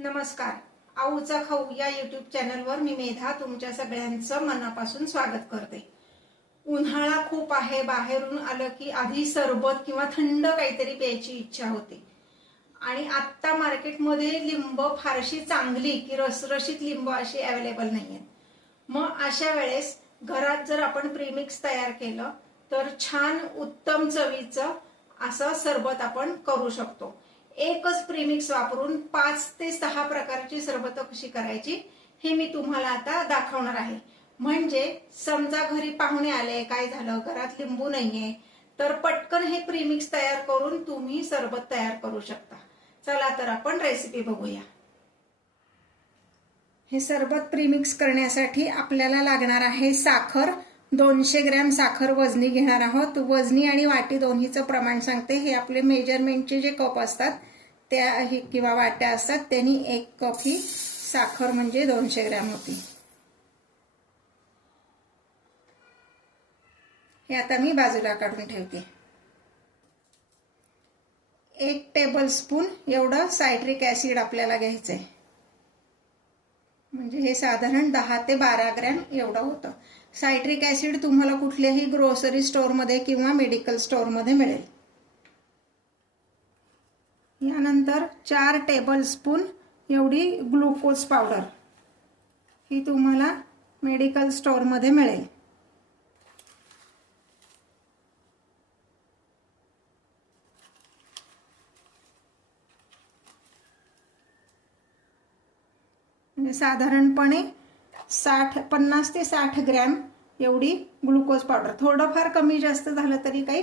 नमस्कार. आऊचा खाऊ या यूट्यूब चॅनलवर मी मेधा तुमच्या सगळ्यांचं मनापासून स्वागत करते. उन्हाळा खूप आहे, बाहेरून आलं की आधी सरबत किंवा थंड काहीतरी प्यायची इच्छा होते. आणि आत्ता मार्केटमध्ये लिंब फारशी चांगली की रसरशीत लिंब अशी अवेलेबल नाहीये. मग अशा वेळेस घरात जर आपण प्रीमिक्स तयार केलं तर छान उत्तम चवीचं असं सरबत आपण करू शकतो. एकच प्रीमिक्स वापरून 5 ते 6 प्रकारची सरबत कशी करायची हे मी तुम्हाला आता दाखवणार आहे. म्हणजे समजा घरी पाहुणे आले, काय झालं, घरात लिंबू नाहीये, तर पटकन हे प्रीमिक्स तयार करून तुम्ही सरबत तयार करू शकता. चला तर आपण रेसिपी बघूया. हे सरबत प्रीमिक्स करण्यासाठी आपल्याला लागणार आहे साखर. 200 ग्रॅम साखर वजनी घेणार आहोत. वजनी आणि वाटी दोन्हीचं प्रमाण सांगते. हे आपले मेजरमेंटचे जे कप असतात त्या किंवा वाट्या असतात त्यांनी 1 कप ही साखर म्हणजे 200 ग्रॅम होती. हे आता मी बाजूला काढून ठेवते. 1 टेबलस्पून एवढं सायट्रिक ऍसिड आपल्याला घ्यायचंय. म्हणजे हे साधारण 10 ते 12 ग्रॅम एवढं होतं. सायट्रिक ऍसिड तुम्हाला कुठल्याही ग्रोसरी स्टोअर मध्ये किंवा मेडिकल स्टोअर मध्ये मिळेल. यानंतर 4 टेबलस्पून एवढी ग्लुकोज पावडर, ही तुम्हाला मेडिकल स्टोअर मध्ये मिळेल. म्हणजे साधारणपणे 50 ते 60 ग्रॅम एवढी ग्लुकोज पावडर. थोडंफार कमी जास्त झालं तरी काही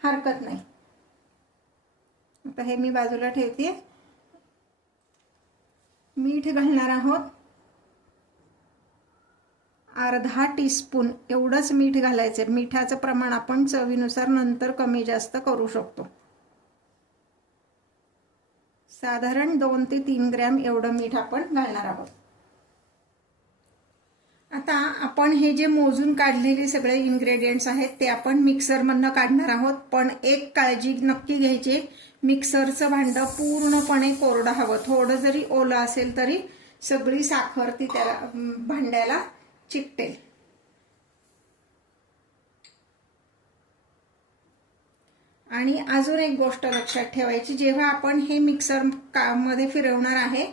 हरकत नाही. आता हे मी बाजूला ठेवते. मीठ घालणार आहोत. अर्धा टीस्पून एवढंच मीठ घालायचं. मिठाचं प्रमाण आपण चवीनुसार नंतर कमी जास्त करू शकतो. साधारण 2 ते 3 ग्रॅम एवढं मीठ आपण घालणार आहोत. आता आपण हे जे मोजून काढलेले सगळे इन्ग्रेडियंट्स आहेत ते आपण मिक्सर मधनं काढणार आहोत. पण एक काळजी नक्की घ्यायची, मिक्सरचं भांडं पूर्णपणे कोरडं हवं. थोडं जरी ओलं असेल तरी सगळी साखर ती त्या भांड्याला चिकटेल. आणि अजून एक गोष्ट लक्षात ठेवायची, जेव्हा आपण हे मिक्सर मध्ये फिरवणार आहे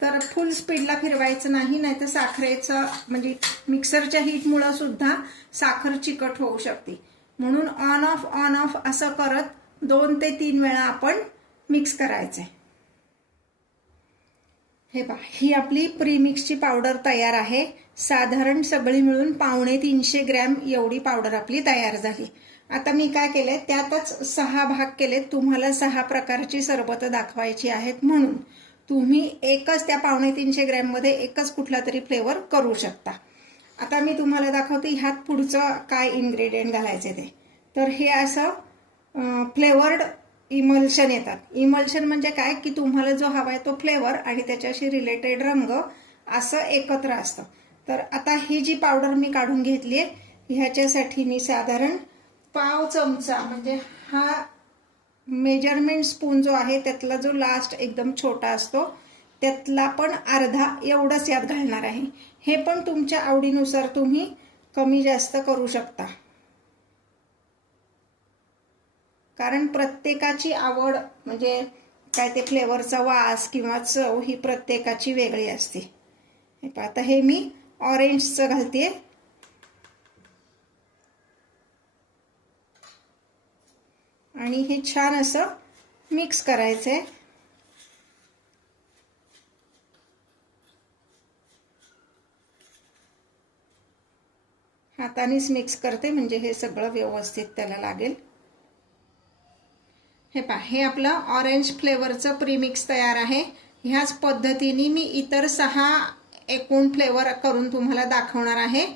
तर फुल स्पीडला फिरवायचं नाही, नाहीतर साखरेचं म्हणजे मिक्सरच्या हीटमुळे सुद्धा साखर चिकट होऊ शकते. म्हणून ऑन ऑफ असं करत 2 ते 3 वेळा आपण मिक्स करायचंय. हे पहा, ही आपली प्रीमिक्सची पावडर तयार आहे. साधारण सगळी मिळून 250 ग्रॅम एवढी पावडर आपली तयार झाली. आता मी काय केलंय, त्यातच 6 भाग केलेत. तुम्हाला 6 प्रकारची सरबत दाखवायची आहेत म्हणून तुम्ही एकच त्या 350 ग्रॅम मध्ये एकच कुठला तरी फ्लेवर करू शकता. आता मी तुम्हाला दाखवते ह्यात पुढचं काय इन्ग्रेडियंट घालायचे ते. तर हे असं फ्लेवर्ड इमल्शन येतात. इमल्शन म्हणजे काय की तुम्हाला जो हवाय तो फ्लेवर आणि त्याच्याशी रिलेटेड रंग असं एकत्र असतं. तर आता ही जी पावडर मी काढून घेतलीये ह्याच्यासाठी मी साधारण पाव चमचा, म्हणजे हा मेजरमेंट स्पून जो आहे त्यातला जो लास्ट एकदम छोटा असतो त्यातला पण अर्धा एवढंच यात घालणार आहे. हे पण तुमच्या आवडीनुसार तुम्ही कमी जास्त करू शकता, कारण प्रत्येकाची आवड म्हणजे काय ते फ्लेवरचा वास किंवा चव ही प्रत्येकाची वेगळी असते. आता हे मी ऑरेंजचं घालते. आणि हे छान असं मिक्स करायचंय. हातानेच मिक्स करते म्हणजे हे सगळं व्यवस्थित त्याला लागेल. हे पहा, हे आपलं ऑरेंज फ्लेवरचं प्रीमिक्स तयार आहे. ह्याच पद्धतीने मी इतर 6 एकूण फ्लेवर करून तुम्हाला दाखवणार आहे.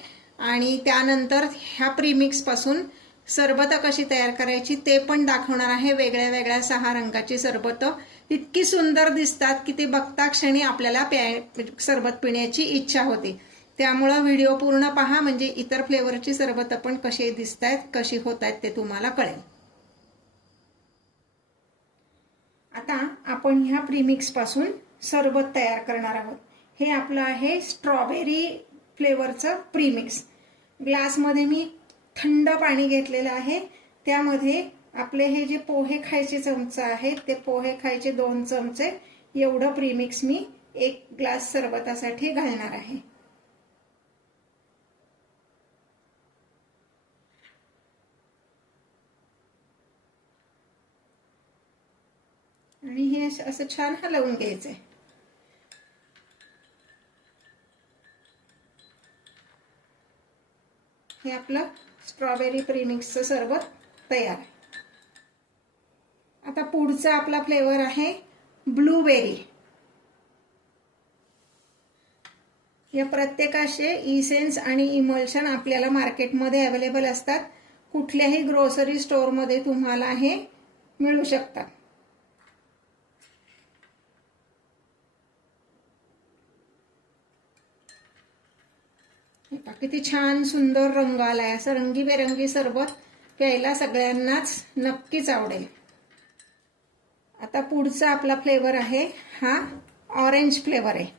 आणि त्यानंतर ह्या प्रीमिक्स पासून सरबत कशी तयार करायची ते पण दाखवणार आहे. वेगळ्या वेगळ्या 6 रंगाची सरबत इतकी सुंदर दिसतात की ते बघता क्षणी आपल्याला सरबत पिण्याची इच्छा होते. त्यामुळे व्हिडिओ पूर्ण पहा, म्हणजे इतर फ्लेवरची सरबत पण कशी दिसतायत कशी होत आहेत ते तुम्हाला कळेल. आता आपण ह्या प्रीमिक्स पासून सरबत तयार करणार आहोत। हे आपलं आहे स्ट्रॉबेरी फ्लेवरचं प्रीमिक्स। ग्लासमध्ये मी थंड पाणी घेतलेलं आहे, त्यामध्ये आपले हे जे पोहे खायचे चमचे आहेत ते पोहे खायचे 2 चमचे एवढं प्रीमिक्स मी 1 ग्लास सरबतासाठी घालणार आहे। आणि हे असं छान हलवून घ्यायचंय। हे आपलं स्ट्रॉबेरी प्रीमिक्सचं सरबत तयार आहे। आता पुढचा आपला फ्लेवर आहे ब्लूबेरी। या प्रत्येकाचे इसेन्स आणि इमल्शन आपल्याला मार्केटमध्ये अवेलेबल असतात। कुठल्याही ग्रोसरी स्टोअरमध्ये तुम्हाला हे मिळू शकतात। किती छान सुंदर रंग आलाय। असं रंगीबेरंगी सरबत प्यायला सगळ्यांनाच नक्कीच आवडेल। आता पुढचा आपला फ्लेवर आहे हा ऑरेंज फ्लेवर आहे।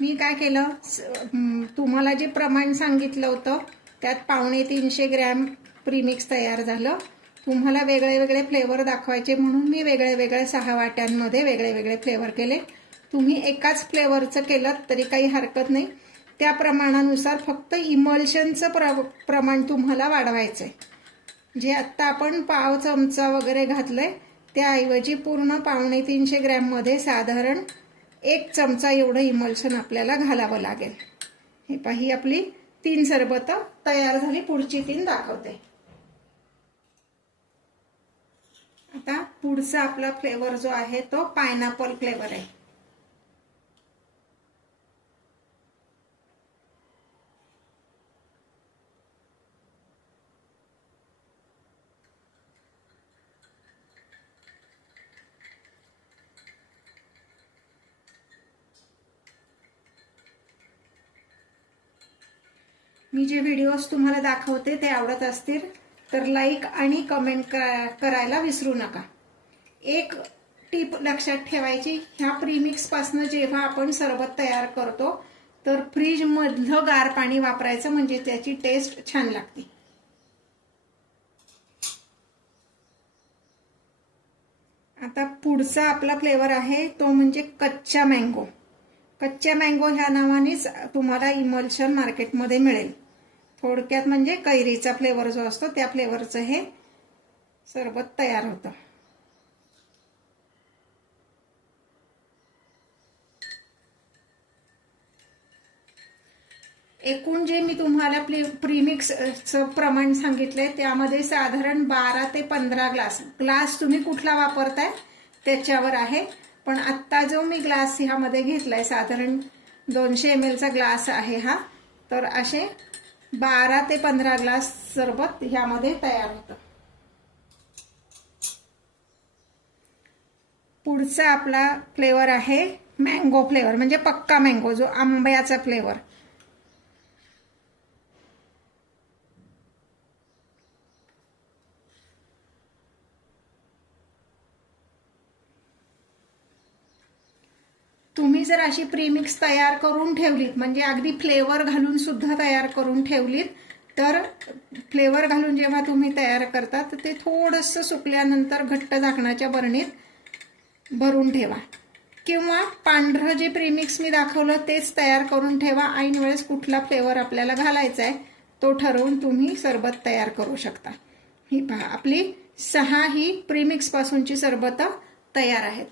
मी काय केलं, तुम्हाला जे प्रमाण सांगितलं होतं त्यात 350 ग्रॅम प्रीमिक्स तयार झालं। तुम्हाला वेगळे वेगळे फ्लेवर दाखवायचे म्हणून मी वेगळे वेगळे 6 वाट्यांमध्ये वेगळे वेगळे फ्लेवर केले। तुम्ही एकाच फ्लेवरचं केलं तरी काही हरकत नाही। त्या प्रमाणानुसार फक्त इमल्शनचं प्रमाण तुम्हाला वाढवायचंय। जे आत्ता आपण पाव चमचा वगैरे घातलंय त्याऐवजी पूर्ण 350 ग्रॅम मध्ये साधारण 1 चमचा एवढं इमल्शन आपल्याला घालावं लागेल। हे पाही आपली 3 सरबत तयार झाली। पुढची 3 दाखवते। आता पुढचा आपला फ्लेवर जो आहे तो पायनॅपल फ्लेवर आहे। मी जे व्हिडिओज तुम्हाला दाखवते ते आवडत असतील तर लाईक आणि कमेंट करायला विसरू नका। एक टिप लक्षात ठेवायची, ह्या प्रीमिक्स पासून जेव्हा आपण सरबत तयार करतो तर फ्रीज मधलं गार पाणी वापरायचं, म्हणजे त्याची टेस्ट छान लागते। आता पुढचा आपला फ्लेवर आहे तो म्हणजे कच्चा मँगो। कच्च्या मँगो ह्या नावानेच तुम्हाला इमल्शन मार्केटमध्ये मिळेल। थोडक्यात म्हणजे कैरीचा फ्लेवर जो असतो त्या फ्लेवरचं हे सरबत तयार होतं। एकूण जे मी तुम्हाला प्रीमिक्सचं प्रमाण सांगितलंय त्यामध्ये साधारण 12 ते 15 ग्लास तुम्ही कुठला वापरताय त्याच्यावर आहे। पण आत्ता जो मी ग्लास ह्यामध्ये घेतलाय साधारण 200 ml चा ग्लास आहे हा, तर असे 12 ते 15 ग्लास सरबत ह्यामध्ये तयार होतं। पुढचा आपला फ्लेवर आहे मँगो फ्लेवर, म्हणजे पक्का मँगो, जो आंब्याचा फ्लेवर। तुम्ही जर अशी प्रीमिक्स तयार करून ठेवलीत, म्हणजे अगदी फ्लेवर घालून सुद्धा तयार करून ठेवलीत, तर फ्लेवर घालून जेव्हा तुम्ही तयार करता तर ते थोडंसं सुकल्यानंतर घट्ट झाकणाच्या बरणीत भरून ठेवा, किंवा पांढरं जे प्रीमिक्स मी दाखवलं तेच तयार करून ठेवा। ऐन वेळेस कुठला फ्लेवर आपल्याला घालायचा आहे तो ठरवून तुम्ही सरबत तयार करू शकता। ही पहा आपली 6 ही प्रीमिक्स पासूनची सरबत तयार आहेत।